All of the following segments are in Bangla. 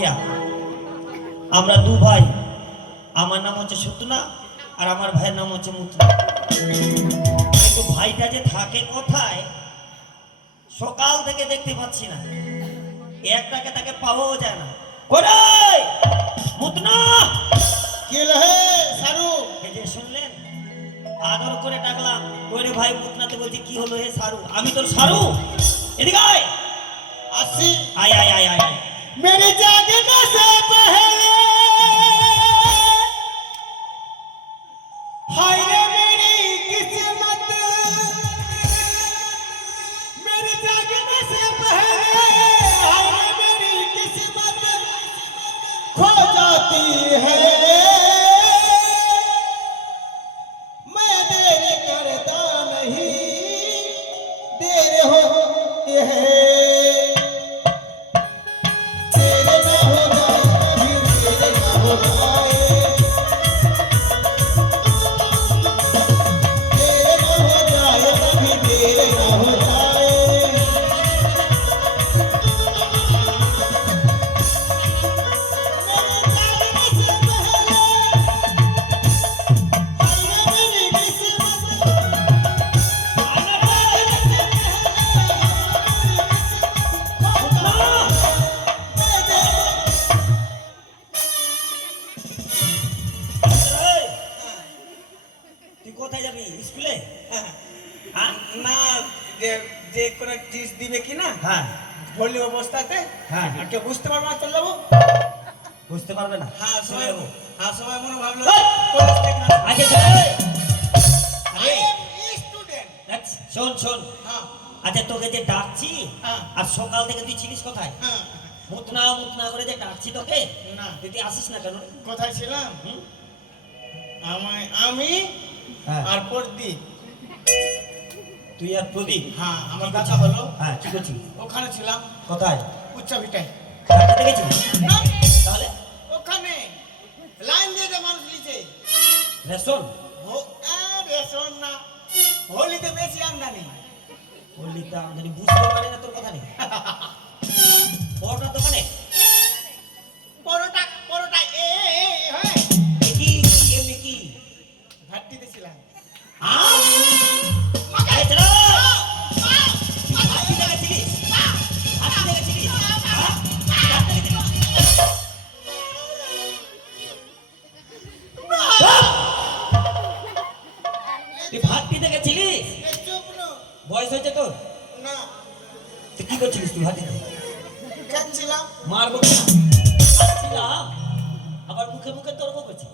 পামারিয়া। আমরা দু ভাই, আমার নাম হচ্ছে সত্যনা আর আমার ভাইয়ের নাম হচ্ছে মুতনা। কিন্তু ভাইটা যে থাকে কোথায় সকাল থেকে দেখতে পাচ্ছি না, একটাকে তাকে পাওয়াও যায় না। কোথায় মুতনা? কি হলো হে সারু? এই যে শুনলেন, আদর করে ডাকলাম, ওরে ভাই মুতনাতে বলছি কি হলো হে সারু? আমি তোর সারু, এদিকে আয়। আসি। আয় আয় আয় আয়। मेरे जागने से पहले हाय रे मेरी किस्मत, मेरे जागने से पहले हाय रे मेरी किस्मत खो जाती है। मैं देर करता नहीं, देर होती है। তুই কোথায় যাবি? স্কুলে? হ্যাঁ? না, যে যে কোনো জিনিস দিবে কি না, হ্যাঁ বললি অবস্থাতে হ্যাঁ। আর কেউ বুঝতে পারবে না, চলে যাবো। বুঝতে পারবে না? হ্যাঁ চলে সবাই, যাবো। হ্যাঁ সবাই মনে ভাবলো এই! কলেজ থেকে না। আগে চলে। I আরে am student। আচ্ছা, শোন শোন, হ্যাঁ আচ্ছা তোকে যে ডাকছি হ্যাঁ আর সকাল থেকে তুই ছিলিস কোথায়? হ্যাঁ। মুতনা মুতনা করে যে ডাকছি তোকে, না, তুই আসিস না কেন? কোথায় ছিলাম? হুম? আমি হ্যাঁ। আর প্রদীপ। তুই আর প্রদীপ? হ্যাঁ আমার কথা হলো। হ্যাঁ কি করছিস? ওখানে ছিলাম কোথায়? উচ্চ ভিটায়। ডাক্তার গেছিস? না, তাহলে ওখানে লাইন দিয়ে যে মানুষ লিখে রেশন? রেশন না, হোলিতে বেশি আমদানি। বললি তা আমদানি বুঝতে পারি না তোর কথা নেই। বড়টার দোকানে পরোটা পরোটা এ এ এ হয়। কি এমনি কি? ঘাটতিতে ছিলাম। এই চলো। হাতি দেখেছিলিস? হাতি দেখেছিলিস? হ্যাঁ? হাতি দেখেছিলিস? তুই ভাতি দেখেছিলিস? এ চুপ না। বয়স হয়েছে তোর? না, তুই কি করছিলিস তুই হাতিতে? খাচ্ছিলাম। মারবো কি না? আসছিলাম, আবার মুখে মুখে তর্ক করছি।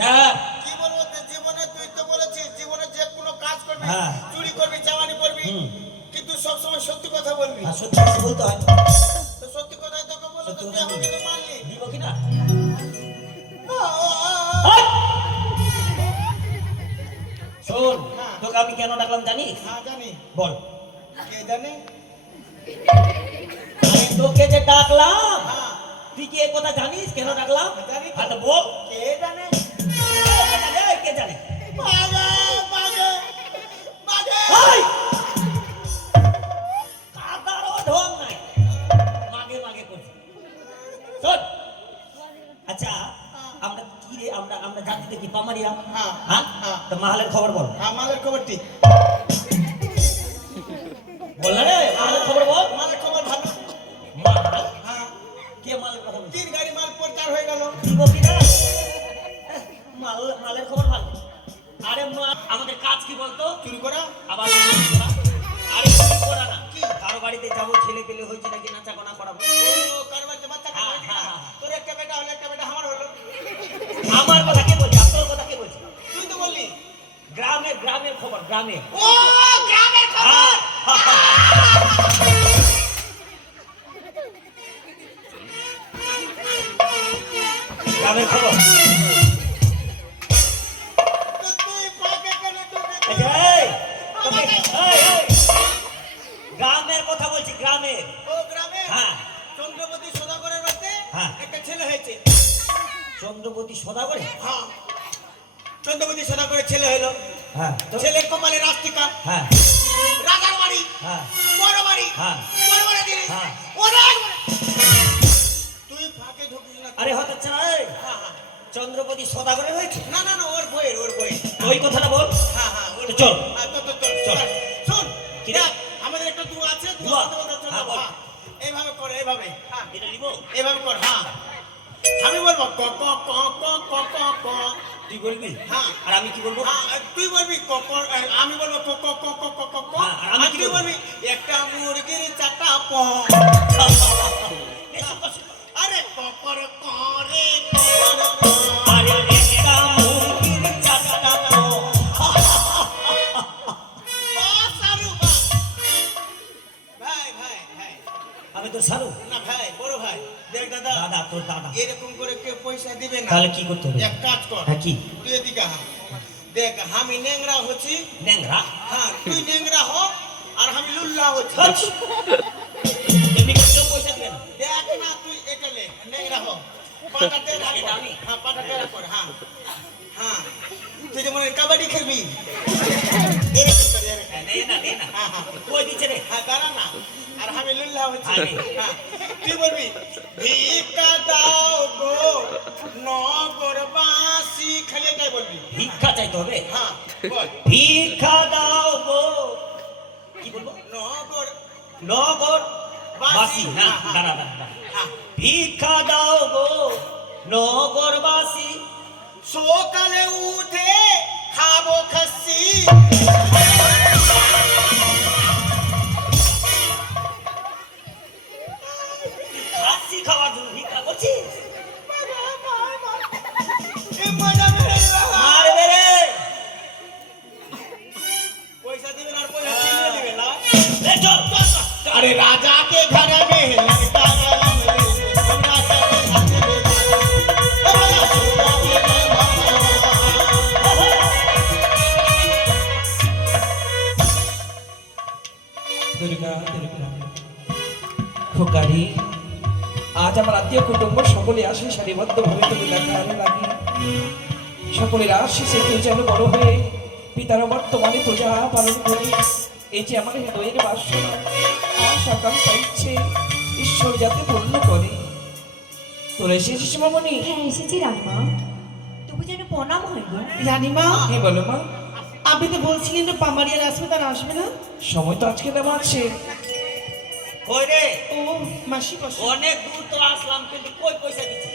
দেখ কি বলবো, জীবনে তুই তো বলেছিস জীবনে যে কোনো কাজ করবি, হ্যাঁ। চুরি করবি, চামারি করবি, হুম। কিন্তু সবসময় সত্যি কথা বলবি। আর সত্যি কথা বলতে হয়। তো সত্যি কথাই তোকে বলো, তো সত্যি তুই কথা আমাকে বলবি। তো মারলি। দিব কি না? আ, শোন, তোকে আমি কেন ডাকলাম জানিস? হ্যাঁ জানি। বল। কে জানে? আরে তোকে যে ডাকলাম, হ্যাঁ তুই কি এই কথা জানিস কেন ডাকলাম? জানি তো। হ্যাঁ তো বল। কে জানে? কে জানে? বাগে বাগে বাগে। এই! কাদারও ঢং নাই, মাগে মাগে করছি। শোন, আচ্ছা আমরা কি রে, আমরা আমরা জাতিতে কি পামারিয়া? হ্যাঁ হ্যাঁ হ্যাঁ। তো মাহালের খবর বল। মালের খবর ঠিক। বল না রে, মাহালের খবর বল। মালের খবর ভালো। মাহাল? হ্যাঁ, কে মালের কথা বলছিস? 3 গাড়ি মাল প্রচার হয়ে গেল। দিব কি না? মালের খবর ভালো। আরে আমাদের কাজ কি বলতো? চুরি করা। আবার চুরি করা। আরে চুরি করা না, কি কারো বাড়িতে যাবো, ছেলে পেলে হয়েছে নাকি নাচা গানা করাবো। ও কার বাচ্চা বাচ্চা কার বাচ্চা? হ্যাঁ, হ্যাঁ, হ্যাঁ। তোর একটা বেটা হলো, একটা বেটা আমার হলো। আমার কথা কে বলছি, আপনার কথা কে বলছি? তুই তো বললি গ্রামে, গ্রামের খবর, গ্রামে। ও গ্রামের খবর। গ্রামের খবর। তো তুই পাকে কেন তুই? আচ্ছা, এই, এই, গ্রামের কথা বলছি, গ্রামের। ও গ্রামে। হ্যাঁ। চন্দ্রপতি সদাগরের বাড়িতে হ্যাঁ। একটা ছেলে হয়েছে। চন্দ্রপতি সদাগরে? হ্যাঁ, চন্দ্রপতি সদাগরের ছেলে হলো। হ্যাঁ ছেলের কপালে রাস্তিকা। হ্যাঁ রাজার বাড়ি, হ্যাঁ বড় বাড়ি, হ্যাঁ বড় বড় জিনিস, হ্যাঁ। অনেক বড়। তুই আরে হতে চাই হ্যাঁ হ্যাঁ চন্দ্রপতি সদাগরের হয়েছে না না না ওর বইয়ের ওই কথাটা বল হ্যাঁ হ্যাঁ ওর তো চল। হ্যাঁ, চল চল চল। শোন কি রে? দেখ, আমাদের একটা দু আছে দুয়া? চল হ্যাঁ, বল। হ্যাঁ এইভাবে করে এইভাবে হ্যাঁ এটা নিব এইভাবে কর হ্যাঁ আমি বলবো ক ক ক ক ক ক ক তুই বলবি হ্যাঁ আর আমি কি বলবো হ্যাঁ আর তুই বলবি ক ক আর আমি বলবো ক ক ক ক ক ক ক হ্যাঁ, আর আমি আর কি তুই বলবো? বলবি একটা মুরগির চারটা প বেশ, বেশ। আরে ক করে করে ক আরে একটা মুরগির চারটা পা। সারু বা ভাই ভাই ভাই আমি তো সারু না ভাই বড় ভাই দেখ দাদা দাদা তোর দাদা এরকম করে কেউ পয়সা দিবে না তাহলে কি করতে হবে এক কাজ কর হ্যাঁ কি তুই এদিকে হা দেখ আমি নেংরা হচ্ছি ন্যাংরা হ্যাঁ তুই নেংরা হ আর আমি লুল্লা হচ্ছি হাচ। এমনি করে কেউ পয়সা দিবে না দেখ না তুই এটা লে নেংরা হ পাটা টেরা এটা কর আমি? হ্যাঁ পাটা টেরা কর হ্যাঁ হ্যাঁ তুই যেমন কাবাডি খেলবি এরকম কর এরকম হ্যাঁ, নে না নে না হ্যাঁ হ্যাঁ কই দিচ্ছে রে হ্যাঁ দাঁড়া না আর আমি লুল্লা হচ্ছি আমি? হ্যাঁ তুই বলবি ভিক্ষা দাও গো নগরবাসী খালি এটাই বলবি ভিক্ষা চাইতে হবে হ্যাঁ বল ভিক্ষা দাও গো কি বলবো নগর নগর বাসী না হ্যাঁ, হ্যাঁ। দাঁড়া দাঁড়া দাঁড়া। হ্যাঁ ভিক্ষা দাও গো নগরবাসী সকালে উঠে খাবো খাসি খাসি খাওয়ার জন্য ভিক্ষা করছিস এ মজা মেরে দিবে বাবা। মারবে রে পয়সা দিবেন আর পয়সা চিনিয়ে দিবেন না এ চল চল, চল। अरे राजा के घर में लड़का गरम रे, हमरा करे हाथ में हमरा सुना के দুর্গা দুর্গা খোকারি আজ আমার আত্মীয় কুটুম্ব সকলে আসে সারিবদ্ধভাবে তুমি দেখার লাগি সকলের আশিসে তুই যেন বড় হয়ে পিতার বর্তমানে পূজা পালন করে এই যে আমার হৃদয়ের বাসনা আশা আকাঙ্ক্ষা ইচ্ছে ঈশ্বর যাতে পূর্ণ করে তোরা এসেছিস মামনি হ্যাঁ এসেছি রানীমা তবু যেন প্রণাম হয় গো রানীমা হ্যাঁ বলো মা আপনি তো বলছিলেন যে পামারিয়ার আসবে তার আসবে না সময় তো আজকে দেওয়া আছে কই রে ও মাসি বসে অনেক দূর তো আসলাম কিন্তু কই পয়সা দিচ্ছে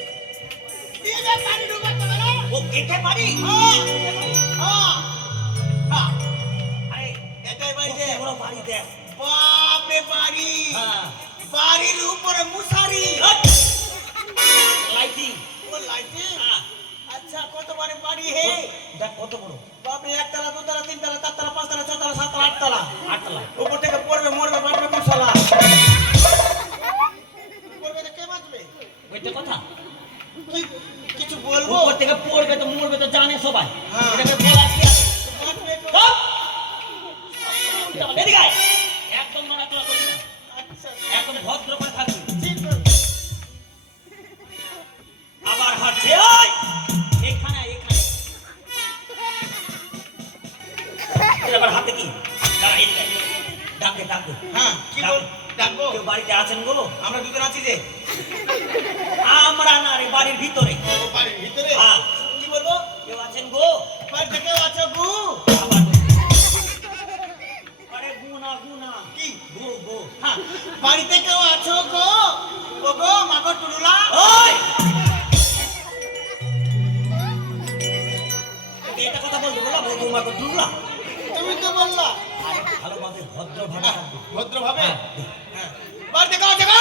দিবে পানি ডুবাতে পারো ও একে পারি হ্যাঁ হ্যাঁ আরে এটাই বাড়ি কত দে বড় বাড়ি দেখ বাপরে বাড়ি হ্যাঁ বাড়ির উপরে মুসারি লাইটিং ও লাইটিং হ্যাঁ আচ্ছা কত বারে বাড়ি হে দেখ কত বড় বাপরে একতলা দুতলা তিনতলা চারতলা পাঁচতলা ছতলা সাততলা আটতলা আটতলা উপর থেকে পড়বে মরবে বাঁচবে কোন শালা পড়বে তো কে বাঁচবে ওইটা কথা কি কিছু বলবো উপর থেকে পড়বে তো মরবে তো জানে সবাই হ্যাঁ। এটাকে বলার কি আছে বাঁচবে তো। হপ! এদিকে আয়। একদম নড়াচড়া করবি না আচ্ছা একদম ভদ্র করে থাকবি ঠিক আছে আবার হাঁটছে ওই এখানে আয়, এখানে তোর আবার হাতে কি দাঁড়া, এদিকে আয়। ডাক দে হ্যাঁ কি বল ডাকবো কেউ বাড়িতে আছেন গো আমরা দুজন আছি যে আমরা না রে বাড়ির ভিতরে ও বাড়ির ভিতরে হ্যাঁ। কি বলবো কেউ আছেন গো বাড়ি থেকে আছো গু আবার আরে গুনা কি গো গো হ্যাঁ বাড়ি থেকে আছো গো ও গো মাগো টুরুলা ওই এটা কথা বলবো না বলবো মা দুলা তুমি তো বললা ভালোভাবে ভদ্রভাবে থাকবে ভদ্র ভাবে হ্যাঁ। হ্যাঁ বাড়ি থেকে আছো গো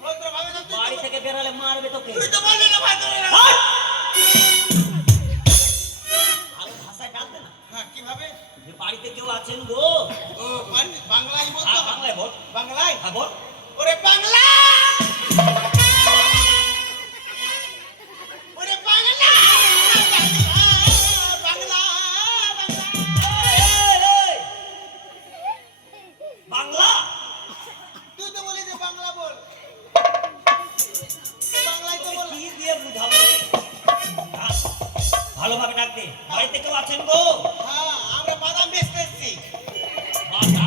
ভদ্র ভাবে তো তুই বাড়ি থেকে বেরালে মারবে তোকে তুই তো বললি না ভাই তুমি না। হাট! ভালো ভাষায় ডাকবে না হ্যাঁ কিভাবে যে বাড়িতে কেউ আছেন গো ও বাংলায় বলতো হ্যাঁ বাংলায় বল বাংলায় হ্যাঁ বল ওরে বাংলা ওরে বাংলা বাংলা এই, এই! বাংলা তুই তো বলি যে বাংলা বল বাংলায় তো তোকে বল কি দিয়ে বুঝাবো হ্যাঁ, ভালোভাবে ডাকবে বাড়িতে কেউ আছেন গো হ্যাঁ আমরা বাদাম বেচতে এসেছি বাবা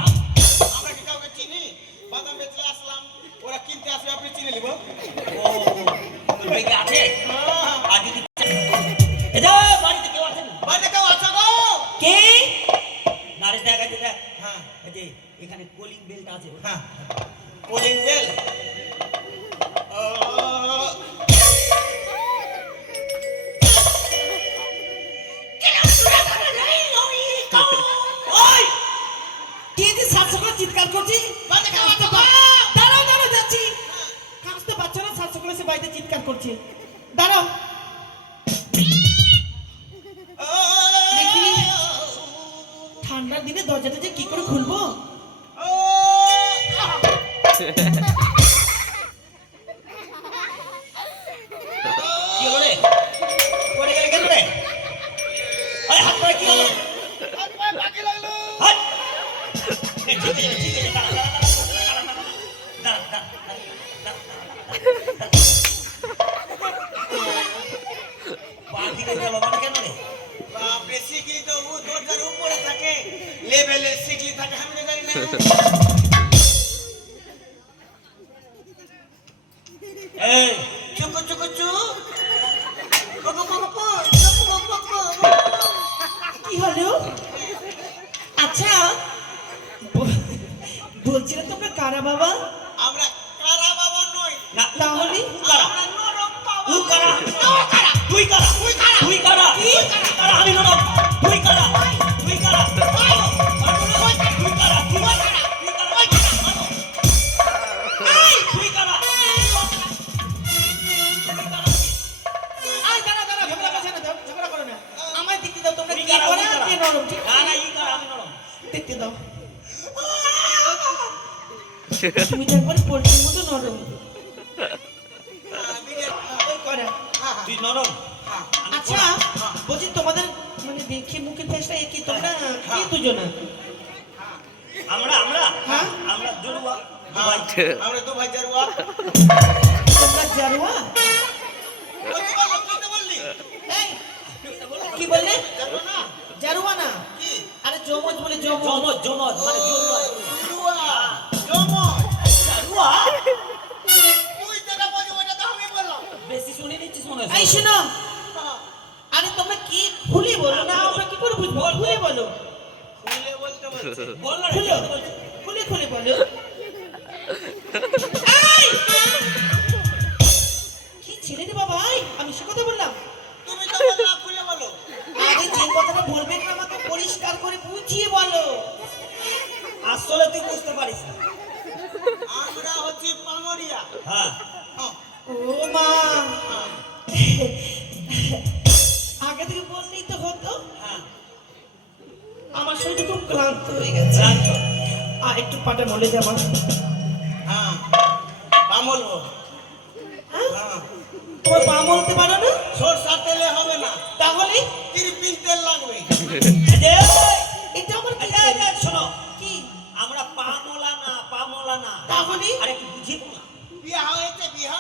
আমরা কি কাউকে চিনি বাদাম বেচলে আসলাম ওরা কিনতে আসবে আপনি চিনে নিব। ও তোর ব্যাগে আছে আর যদি এই যে বাড়িতে কেউ আছেন? বাড়িতে কেউ আছো গো? কে নারে দেখা যে দেখ হ্যাঁ এই যে এখানে কলিং বেলটা আছে হ্যাঁ কলিং বেল। ওই কে যে সাতসকালে চিৎকার করছি? বাড়িতে কেউ আছো গো? দাঁড়াও দাঁড়াও যাচ্ছি। কাজতে পারছো না, সাতসকালে সে বাড়িতে চিৎকার করছে। দাঁড়াও। দেখি ঠান্ডার দিনে দরজাটা যে কি করে খুলবো? কি হলো রে? পড়ে গেলে কেন রে? এই হাত পা কি হলো? হাত! এই ঠিক আছে, দাঁড়া, দাঁড়া, দাঁড়া, দাঁড়া, দাঁড়া। পা দিকে গেল মানে কেন রে? বাপরে শিকলি তো ও দরজার উপরে থাকে, লেভেলের শিকলি থাকে আমি তো জানি না। এই চুকু চুকু চু কি হলো? আচ্ছা বলছিলাম তোমরা কারা বাবা? আমরা কারা বাবা নই, না তাহলে আমরা নরম বাবা। তুই কারা? তুই কারা? তুই কারা? কারা? আমি নরম। তুই কারা? তুই কারা? তুই কারা? তুই কারা? তুই কারা? আয় দাঁড়া দাঁড়া, ঝগড়া করছে না, ঝগড়া করো না। আমায় দেখতে দাও তোমরা তুই কি কারা? করা তুই কারা? কে নরম, ঠিক না, না, ই কারা? আমি নরম। দেখতে দাও। তুমি তো একবারে পোল্ট্রির মতো নরম। ওই করা। তুই নরম। আচ্ছা বলছি তোমাদের মানে দেখে মুখের ফেসটা কি তোমরা কি দুজনা? আমরা আমরা হ্যাঁ? আমরা জড়ুয়া আমরা তো ভাই জারুয়া। তোমরা জারুয়া? ওই তো বললাম, তুই তো বললি এই, কি বললে? জারুয়া না জারুয়া না, কি? আরে জমজ বলে জমজ। জমজ জমজ মানে জড়ুয়া জরুয়া জমজ। জড়ুয়া তুই যেটা বলছিস ওটা তো আমি বললাম। বেশি শুনে নিচ্ছিস মনে এই হয় শোনো, হ্যাঁ, আরে তোমরা কি খুলে বলো না, আমরা কি করে বুঝবো? খুলে বলো, খুলে বলতে বলছে। বল না রে, খুলে কি বলছিস? খুলে খুলে বলো। এই! কি ছেলে রে বাবা, এই, আমি সে কথা বললাম? তুমি তো বললা খুলে বলো। আরে যে কথাটা বলবে না আমাকে পরিষ্কার করে বুঝিয়ে বলো। আসলে তুই বুঝতে পারিস না আমরা হচ্ছি পামরিয়া। হ্যাঁ হ্যাঁ, ও মা, আগে থেকে বললেই তো হতো। হ্যাঁ আমার শরীরটা খুব ক্লান্ত হয়ে গেছে। আর একটু পাটা মলে যাবা। হ্যাঁ পামলবো। হ্যাঁ? হ্যাঁ, তোমার পা মলতে পারো না? সরষা তেলে হবে না, তাহলে তিরপিন তেল লাগবে। এই যে, এটা আমার কি? এই যে, শোনো কি? আমরা পামলা না তাহলে? আরে একটু বুঝিয়ে বল না বিয়া হয়েছে বিয়া।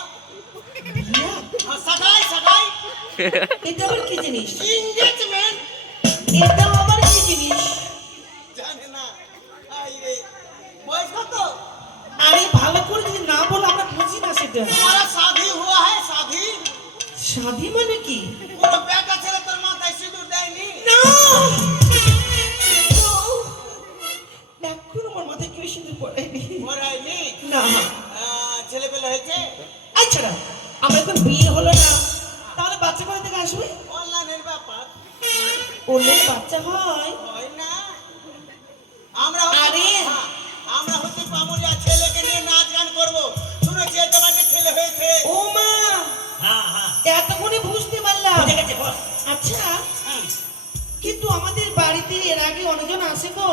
বিয়া? হ্যাঁ, সাগাই সাগাই এটা আবার কি জিনিস? এনগেজমেন্ট। এটা আবার কি জিনিস? জানে না। আই রে, বয়স কত? আরে ভালো করে যদি না বলো আমরা বুঝি না সেটা। तुम्हारा शादी हुआ है? शादी? শাদি মানে কি? পুরো বেটা ছেলে তোর মাথায় সিঁদুর দেয়নি? না! এখন আমার মাথায় কেউ সিঁদুর পড়ায়নি। পড়ায়নি? না। ছেলে পেলে হয়েছে? আচ্ছা না, আমার এখন বিয়ে হলো না, তাহলে বাচ্চা কোথা থেকে আসবে? অনলাইনের ব্যাপার ওদের বাচ্চা হয়? হয় না। আমরা আরে! হ্যাঁ, আমরা হচ্ছে পামুলিয়া, ছেলেকে নিয়ে নাচ গান করবো। শুনেছি এর তোমাদের ছেলে হয়েছে। ও মা, হ্যাঁ হ্যাঁ এতক্ষণে বুঝতে পারলাম। বুঝে গেছে বল আচ্ছা, কিন্তু আমাদের বাড়িতে এর আগে অনেকজন আসে তো,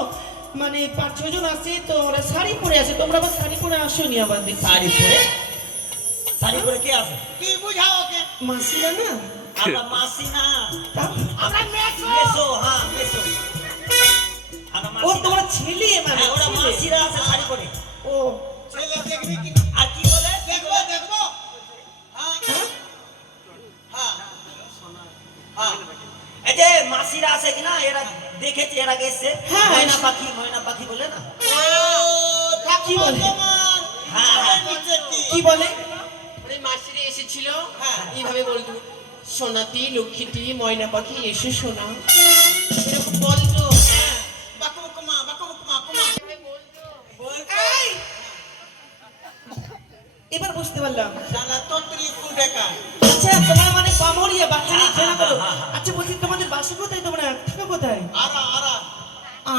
মানে 5-6 জন আসে তো, ওরা শাড়ি পরে আসে। তোমরা আবার শাড়ি পরে আসোনি আবার দেখছি। শাড়ি পরে কে আছে কি বুঝাও ওকে? মাসিরা না? আমরা মাসি না তা- আমরা মেসো। মেসো হ্যাঁ মেসো আমরা ও মাসি না। তোমরা ছেলে মানে হ্যাঁ, ওরা ছেলে। মাসিরা আছে শাড়ি পরে ও ছেলে দেখবি কি? আর কি বলে দেখবো দেখবো। হ্যাঁ হ্যাঁ? হ্যাঁ হ্যাঁ। এই যে মাসিরা আছে কিনা এরা দেখেছে এরা গেছে হ্যাঁ। ময়না পাখি বলে না ও ঠাকুমা বলে? তোমার হ্যাঁ, হ্যাঁ। নিচে কি বলে? মানে মাসিরে এসেছিল, হ্যাঁ এইভাবে বলতো, সোনাতি লক্ষ্মীটি ময়না পাখি এসে শোনা, এরকম বলতো। হ্যাঁ বাকুমা বাকুমা কুমা বলতো। এই! এবার বুঝতে পারলাম। শালা তন্ত্রী কুডেকা। আচ্ছা তোমার মানে পামরিয়া বাচ্চা নিচ্ছে না করো। আচ্ছা বলছি তোমাদের বাসা কোথায়, তোমরা থাকো কোথায়? আরা আরা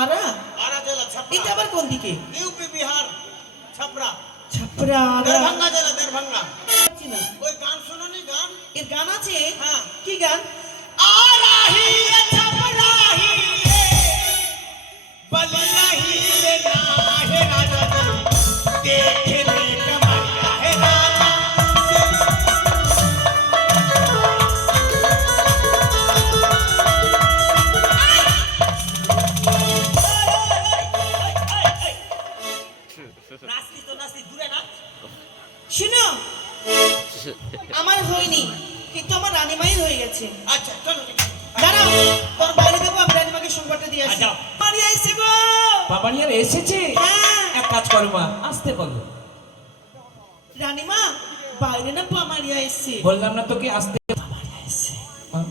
আরা? আরা জেলা এটা ছাপরা, আবার কোন দিকে? ইউপি বিহার ছাপরা, ছাপরা আরা। দেরভাঙ্গা জেলা দেরভাঙ্গা। পাচ্ছি না। ওই গান শোনোনি গান? এর গান আছে? হ্যাঁ। কি গান? आराही रे छपराही रे बलियाही रे नाहे राजा देख ले कमरिया है राजा নাচতি তো নাচতি, দূরে নাচ। শোনো, আমার হয়নি, কিন্তু আমার রানীমায়ের হয়ে গেছে। अच्छा चलो দাঁড়াও, তোর বাইরে দেবো, আমি রানীমাকে সংবাদটা দিয়ে আসি। যাও। মারিয়া এসে গো। বাবানিয়ার এসেছে? হ্যাঁ। এক কাজ করো মা, আসতে বলো। রানীমা, বাইরে না পামারিয়া এসছে। বললাম না তোকে আসতে। হ্যাঁ?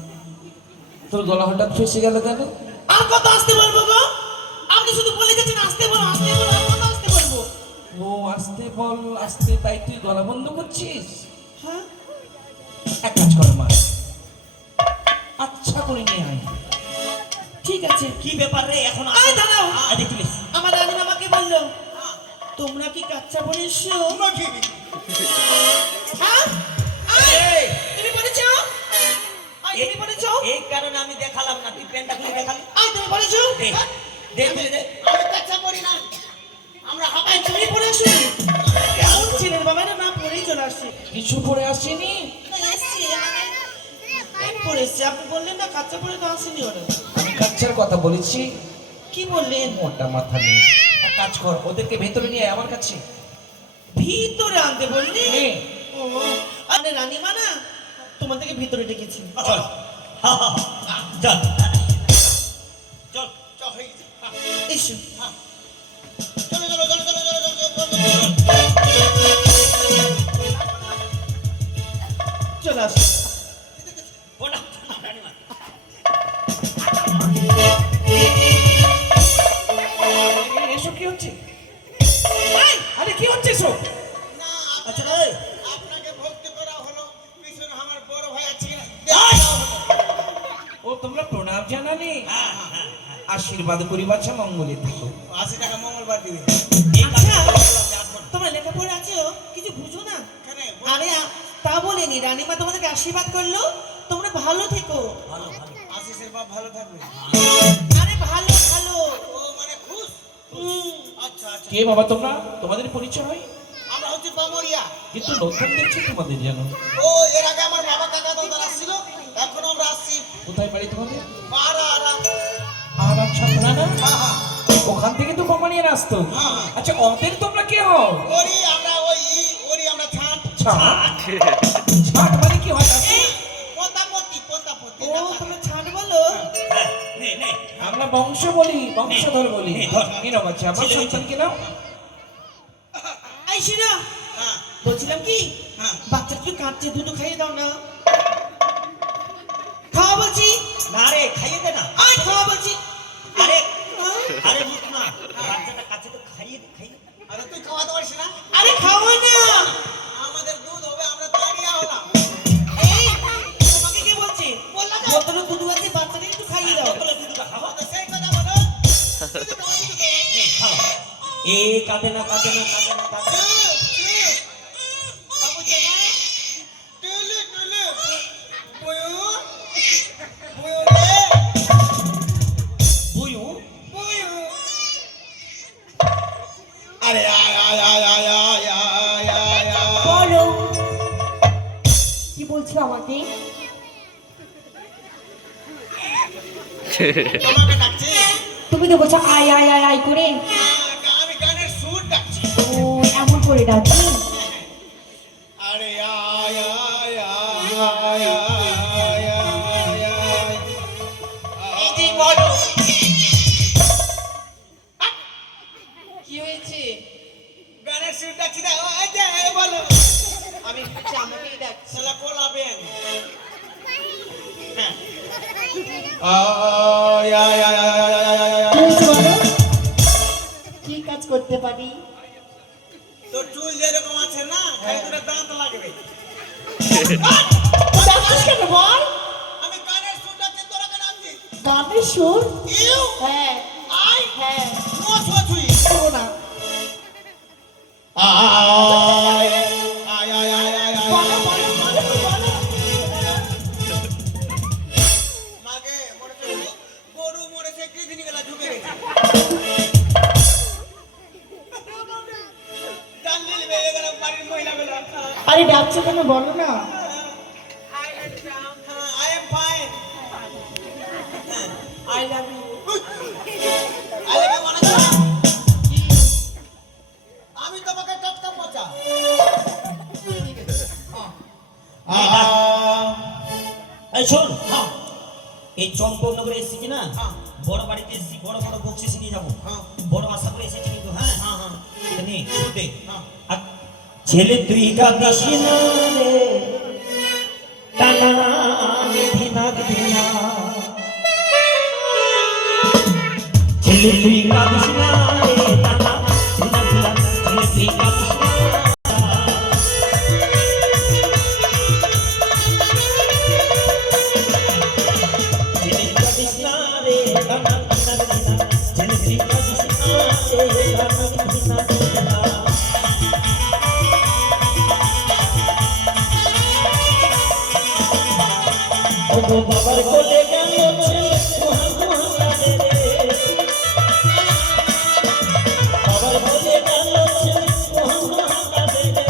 তোর গলা হঠাৎ ফেসে গেল কেন? আর কত আসতে বলবো গো? আপনি শুধু বলে গেছেন আসতে বলো, আসতে বলো, আর কত আসতে বলবো? ও আসতে বল, আসতে, তাই তুই গলা বন্ধ করছিস? হ্যাঁ? এক কাজ কর মা, আচ্ছা করে নিয়ে আয়। ঠিক আছে। কি ব্যাপার রে এখন? আয় দাঁড়াও। দেখিলিস আমার রানীমা আমাকে বললো, তোমরা কি কাচ্চা বলে এসছো? হ্যাঁ? আয়, তুমি বলেছো? আয়, তুমি বলেছো? এই কারণে আমি দেখালাম না, তুই প্যান্টটা খুলে দেখালি। আয়, তুমি বলেছো? দে দে খুলে দে। আমি কাচ্চা পড়ি না, আমরা হাবাই আয়, তুমি পড়ে আসো। কেমন ছিলেন বাবা? না পড়েই চলে আসছে। কিছু পরে আসেনি? এসছি, মানে পড়ে এসছি। আপনি বললেন না কাচ্চা পড়ে তো আসেনি ওরা। আমি কাচ্চার কথা বলেছি। কি বললেন? মোটা মাথা নেই। এক কাজ কর, ওদেরকে ভেতরে নিয়ে আয় আমার কাছে। ভিতরে আনতে বললি? হ্যাঁ। ও, আরে রানীমা না তোমাদেরকে ভিতরে ডেকেছি। চল হা, হা, হা, চল চল। চল হয়ে গেছে। হ্যাঁ, এসো। চলো চলো চলো চলো চলো চলো চলো চলে আসো। ওটা রানীমা। এসব কি হচ্ছে? আরে কি হচ্ছে এসব? না আচ্ছা রে, আপনাকে ভক্তি করা হলো, পিছনে আমার বড় ভাই আছে কিনা আয়! ও তোমরা প্রণাম জানালে? হ্যাঁ, হ্যাঁ, হ্যাঁ। আশীর্বাদ করি বাচ্চা, মঙ্গলে থাকো। 80 টাকা মঙ্গলবার দিবে। এই আচ্ছা, কাজটা বললাম যে আসবো না। তোমরা লেখাপড়া আছো, কিছু বুঝো না? কেন আরে তা বলেনি, রানীমা তোমাদেরকে আশীর্বাদ করলো, তোমরা ভালো থেকো। ভালো ভালো। আশিসের বাপ ভালো থাকবে। আরে ভালো ভালো। ও মানে খুশ। হুম। আচ্ছা আচ্ছা, কে বাবা তোমরা? তোমাদের পরিচয়? আমরা হচ্ছে পামরিয়া। কিন্তু নতুন দেখছি তোমাদের যেন। ও এর আগে আমার বাবা কাকা দাদা আসছিল, এখন আমরা আসছি কোথায় বাড়ি তোমাদের? আরা আরা। আর আচ্ছা না না, হ্যাঁ হ্যাঁ ওখান থেকে তো কোম্পানি আসতো। হ্যাঁ, হ্যাঁ। আচ্ছা ওদের তোমরা কে হও? ওরি আমরা ওই ওরি আমরা ছাট ছাট? ছাট মানে কি হয় কাকু? পোতাপতি পোতাপতি। ও, তোমরা ছাড় বলো? হ্যাঁ, নে নে। আমরা বংশ বলি, বংশধর বলি। নে, ধর। কি নাম আছে আমার ছেলে সন্তান? কি নাম? এই শোনো, হ্যাঁ বলছিলাম কি, হ্যাঁ বাচ্চা একটু কাঁদছে, দুটো খাইয়ে দাও না। খাওয়া বলছি। না রে, খাইয়ে দে না। আয় খাওয়া বলছি। আরে হ্যাঁ? আরে মুখ না, বাচ্চাটা কাছে তো খাইয়ে দে, খাইয়ে দে। আরে তুই খাওয়াতে পারিস না? আরে খাওয়াই না। আমাদের দুধ হবে, আমরা তাড়িয়া হলাম। এই, তোমাকে কে বলছে? বললাম না, বোতলে দুধ আছে, বাচ্চাকে একটু খাইয়ে দাও। বোতলে দুধটা খাওয়া। তো সেই কথা বলো। তুই তো খাওয়াবি তো। নে, খাওয়া। এ কাঁদে না, কাঁদে না, কাঁদে না, কাঁদে না। বাবু জানা টুলু টুলু বয়ু বয়ু রে বুয়ু, বয়ু। আরে আয় আয় আয় আয় আয় আয় আয় আয়। বলো কি বলছো আমাকে? তোমাকে ডাকছি। তুমি তো বলছো আয় আয় আয় আয় করে। আমি গানের সুর ডাকছি। ও এমন করে ডাকি? আরে আয় আয় আয় আয় আয় আয় আয়। এই যে বলো কি হয়েছে? গানের সুর ডাকছি না, এই যে বলো আমি ভেবেছি আমাকেই ডাকছে। শালা কোলাবেন। হ্যাঁ। কি কাজ করতে পারি? তোর চুল যেরকম আছে না, খালি দুটো দাঁত লাগবে। ডাকিস কেন বল? আমি কানের সুরটাতে তোরা কেন আনছিস? গানের সুর? ইউ হ্যাঁ আই হ্যাঁ। নো ছুঁই। শোনো না। আয় আয় আয় আয় আয় আয়। বলো বলো বলো বলো। মাগে মরেছে, গরু মরেছে, কিডনি গলা ঢুকে গেছে। জানলিল বেয়ে গেল বাড়ির মহিলাগুলো। আরে ডাকছো কেন বলো না? I am fine. I love you. I love you মানে কি? আমি তোমাকে টটকা পচা। এই শোন, এই চম্পকনগরে এসেছি না, হ্যাঁ। বড় বাড়িতে এসেছি, বড় বড় বক্সিস নিয়ে যাবো, হ্যাঁ। বড় আশা করে এসেছি কিন্তু, হ্যাঁ হ্যাঁ হ্যাঁ নে, শুনতে। হ্যাঁ। আর ছেলে তুই কাঁদিস না রে, টানা ধিনা ধিনা। ছেলে তুই কাঁদিস না রে, টানা ধিনা ধিনা। ছেলে তুই কাঁদিস না। ছেলে কাঁদিস না রে, টানা ধিনা ধিনা। ছেলে তুই কাঁদিস না রে, টানা ধিনা ধিনা। ওগো বাবার কোলে গেল ছেলে, মহা মহা কাঁদে রে। বাবার কোলে গেল ছেলে, মহা মহা কাঁদে রে।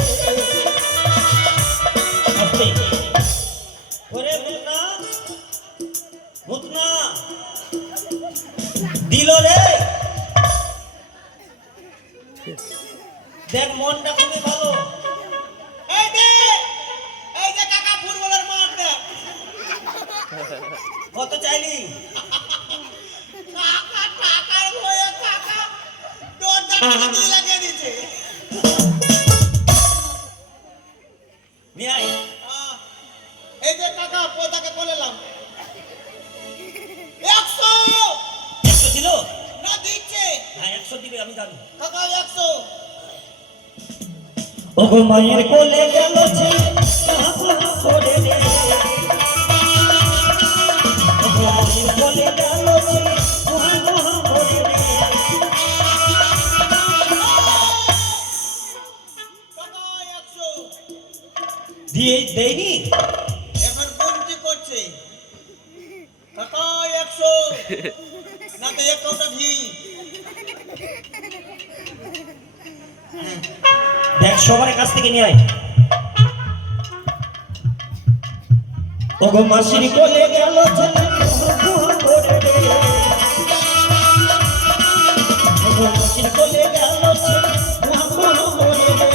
আস্তে। ওরে মুতনা, মুতনা। দিল রে। দেখ মনটা খুবই ভালো। এই দে, এই যে কাকা ফুটবলের মাঠ রে। কত চাইলি? কাকা টাকার ভয়ে কাকা দরজা টাকা দিয়ে লাগিয়ে দিয়েছে। নিয়ে আয়। এই যে কাকা পয়সাকে বলেলাম 100 100 দিল? না দিচ্ছে হ্যাঁ 100 দিবে, আমি জানি। কাকা 100। ওগো মায়ের কোলে গেল ছেলে, মহা মহা করে রে। ওগো মায়ের কোলে গেল ছেলে, মহা মহা করে রে। কাকা 100 দিয়ে দেয়নি? এখন গুনতি করছে। কাকা 100 না তো 1 কৌটা ঘি। দেখ সবার কাছ থেকে নিয়ে আয়। ওগো মাসির কোলে গেল ছেলে, মহা মহা করে রে। ওগো মাসির কোলে গেল ছেলে, মহা মহা করে রে।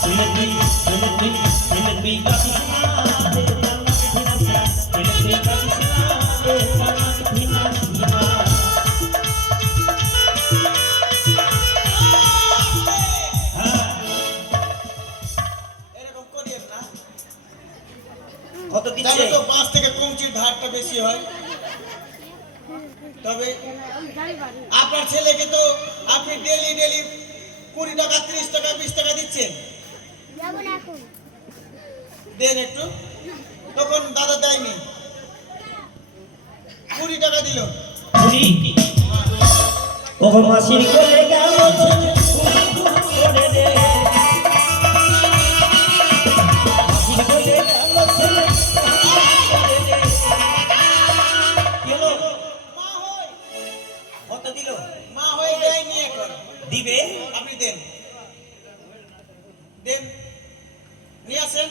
ছেলে তুই, ছেলে তুই, ছেলে তুই কাঁদিস না রে, টানা ধিনা ধিনা। ছেলে তুই কাঁদিস না রে, টানা ধিনা ধিনা। হ্যাঁ, এরকম করিয়েন না। কত জানো দিচ্ছে? তো 5 থেকে কমচির ধারটা বেশি হয়। তবে আপনার ছেলেকে তো আপনি ডেলি 20 টাকা 30 টাকা 20 টাকা দিচ্ছেন। দেন একটু। তখন দাদা দেয়নি, 20 টাকা দিল। পুরি। ওগো মাসির কোলে গেল ছেলে, মহা মহা করে রে। মাসির কোলে গেল ছেলে, মহা মহা করে রে। কি হলো? মা হই, কত দিল? মা হয়ে দেয়নি এখন। দিবে? আপনি দেন, দেন নিয়ে আসেন।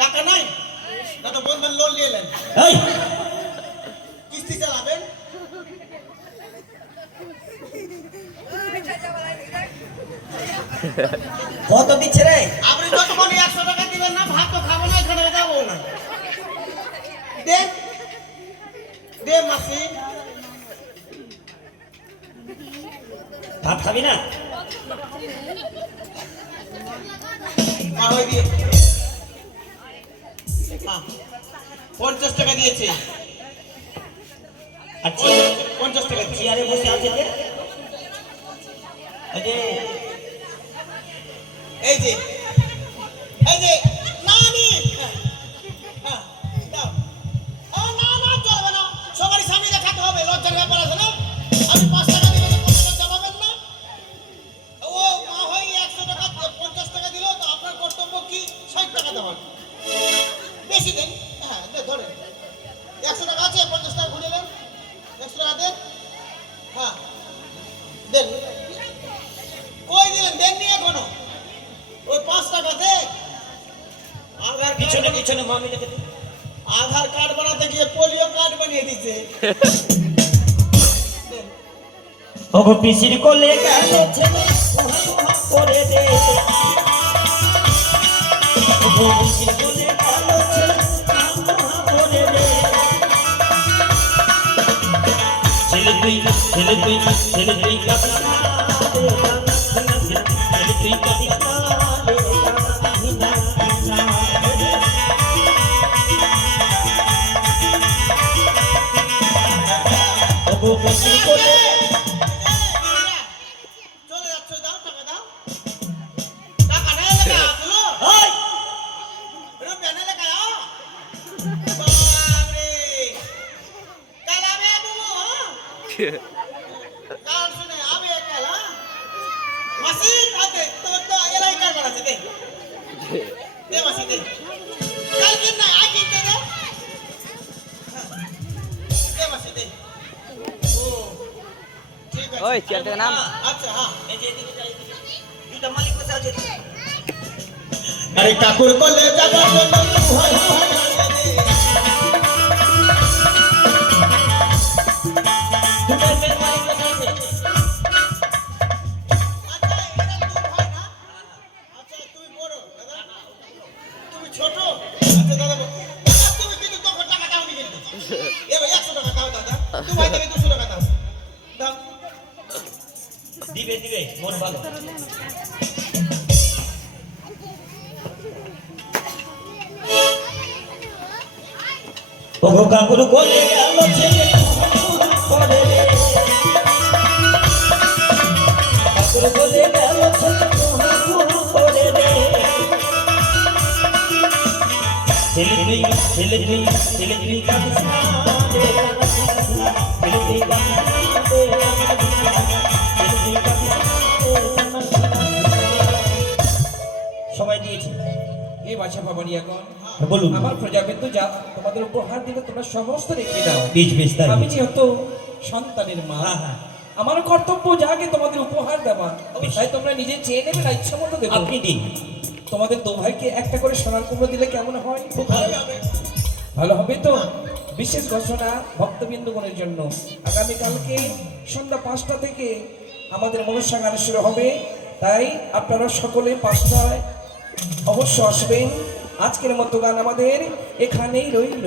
টাকা নাই না তো বন্ধন লোন নিয়ে এলেন, এই কিস্তি চালাবেন। কত দিচ্ছে রে? আপনি যতক্ষণ 100 টাকা দিবেন না, ভাত তো খাবো না, এখানে যাবো না। দেন, দে মাসি। ভাত খাবি না? মা হয়ে দিয়ে 50 টাকা দিয়েছে। আর 50 টাকা দিয়েছে। চেয়ারে বসে আছে যে এই যে নানি হ্যাঁ দাও। ও না না চলবে না, সবারই সামনে দেখাতে হবে, লজ্জার ব্যাপার আছে না। আমি 5 টাকা দিলে তো কোনো লজ্জা পাবেন না। ও মা হই 100 টাকা 50 টাকা দিল, তো আপনার কর্তব্য কি 60 টাকা দেওয়া। বেশি দেন, হ্যাঁ ধরেন 100 টাকা আছে, 50 টাকা ঘুরে দেন, 100 টাকা দেন, হ্যাঁ দেন। কই দিলেন, দেননি এখনো। ওই 5 টাকা দে। আধার পিছনে পিছনে মামি দেখে আধার কার্ড বানাতে গিয়ে পোলিও কার্ড বানিয়ে দিয়েছে। ওগো পিসির কোলে গেল ছেলে উহা উহা করে দে। ওগো পিসির কোলে গেল ছেলে উহা উহা করে দে। ছেলে তুই কাঁদিস না রে গানা, ছেলে তুই কাঁদিস না রে গানা, ওগো পিসির কোলে চলে যাচ্ছে, দাও টাকা দাও। টাকা নেই লেখা তুলো। হাই রুপিয়া নেই লেখা দাও। বাপরে কালামে বুবু কাল শুনে আমি কালা মাসি কাতে তো এলাই কার বানাছে দে দে মাসি দে। কাল কিন না আজ কিনতে দে দে মাসি দে। ও ঠিক আছে। ওই চেয়ার থেকে নাম। আচ্ছা হ্যাঁ। এই যে এদিকে যাই, দুটা মালিক বসে আছে। আরে কাকুর কোলে যাবার জন্য হয় হয় দুটা মেয়ের মালিক বসে আছে। আচ্ছা এরা তো হয় না। আচ্ছা তুমি বড় দাদা, তুমি ছোট। আচ্ছা দাদা তুমি কিন্তু তখন টাকা দাওনি কিন্তু। এবার 100 টাকা দাও দাদা, তুমি ভাই থেকে 200 টাকা দাও দাও। দিবে দিবে, মন ভালো। ওগো কাকুর কোলে গেল ছেলে করে রে। কাকুর কোলে গেল ছেলে করে রে। ছেলে তুই কাঁদিস না রে গানা, ছেলে তুই কাঁদিস না রে গানা, ছেলে তুই কাঁদিস না রে গানা। সবাই দিয়েছে। এই বাছা বাবানি এখন বলুন আমার প্রজাবিন্দু যা তোমাদের উপহার দিলে তোমরা সমস্ত রেখে দাও। বীজ বীজ তাই আমি যেহেতু সন্তানের মা, হ্যাঁ, হ্যাঁ। আমার কর্তব্য যাকে তোমাদের উপহার দেওয়া, তাই তোমরা নিজে চেয়ে নেবে না ইচ্ছা মতো দেবো। আপনি দিন। তোমাদের দু ভাইকে একটা করে সোনার কুমড়ো দিলে কেমন হয়? খুব ভালো। ভালো হবে তো? বিশেষ ঘোষণা ভক্তবিন্দুগণের জন্য, আগামীকালকে সন্ধ্যা 5টা থেকে আমাদের মনসা গান শুরু হবে, তাই আপনারা সকলে 5টায় অবশ্য আসবেন। আজকের মতো গান আমাদের এখানেই রইল।